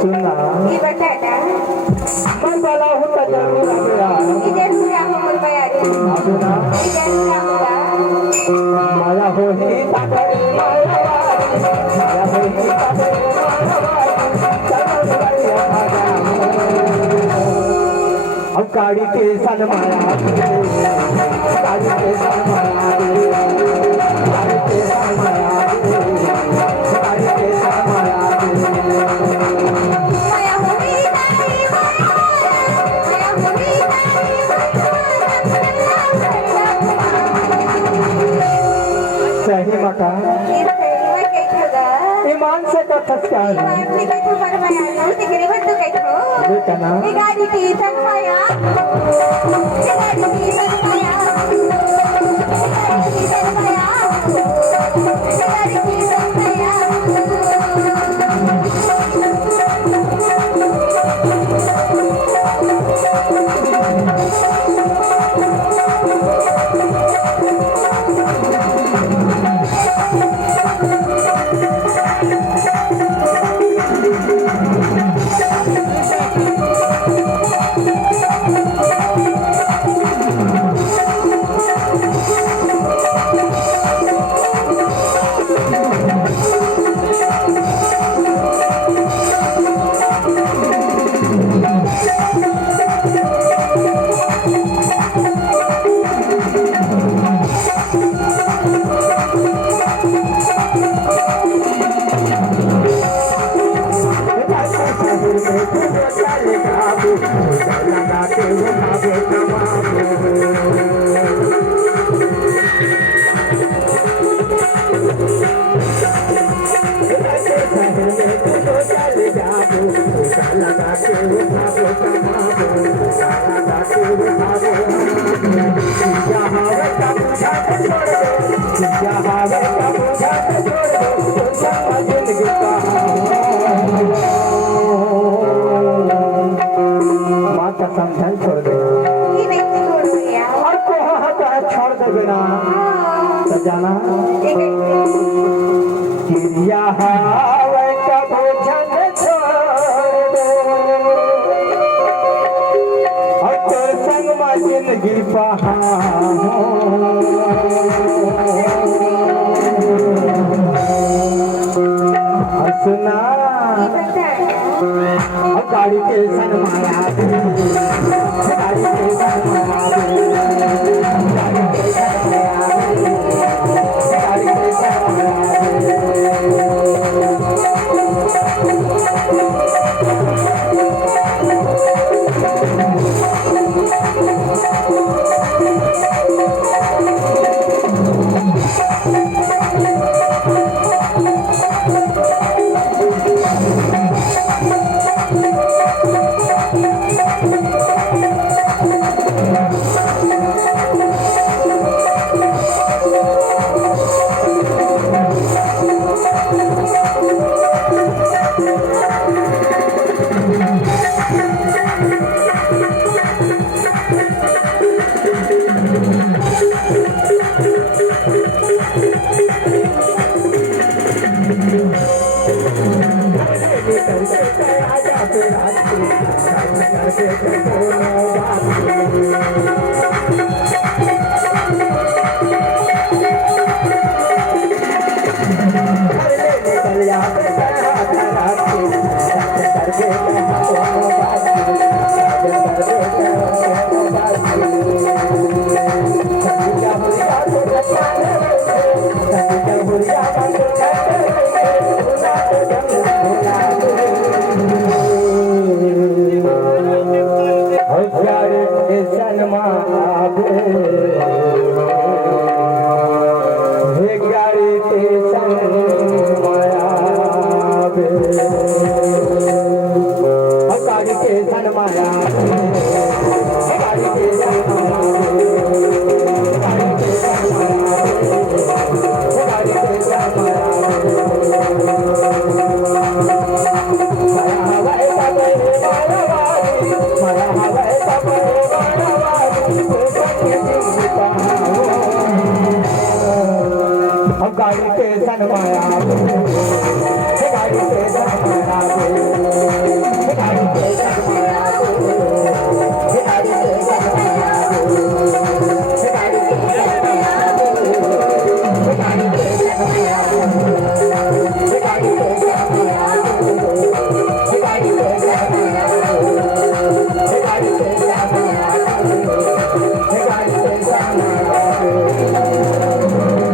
सुनना Iba ka na? मैं वाला हूँ तजर्बे आ गया Iyan siya ako magbayari. आगे ना Iyan siya ako ba? माया हो ही ताकरे माया वाली माया हो ही ताकरे माया वाली चलो बढ़िया भागा अब गाड़ी के सन माया गाड़ी के सन माया गाड़ी के सन माया गाड़ी के सन माया Maya humita, maya humita, सही मकान Iba kay Kuda. ईमान से कथस्कार Iba kay Kuda magbayari. Sige, iba to kay Kuda. देखा ना Igadi tisan maya. Igadi tisan maya. Igadi tisan maya. Igadi tisan maya. माँ का समझाई छोड़ दे Iba siguro kuya. और को हाथ छोड़ दे बिना तो जाना चिड़िया हावे कब झन छोड़ दे और तोर संग में जिंदगी हंसना Iba sana. और गाड़ी के सन माया गाड़ी के सन माया गाड़ी के सन माया गाड़ी के सन अब गाड़ी के सनमाया गाड़ी के सनमाया गाड़ी के सनमाया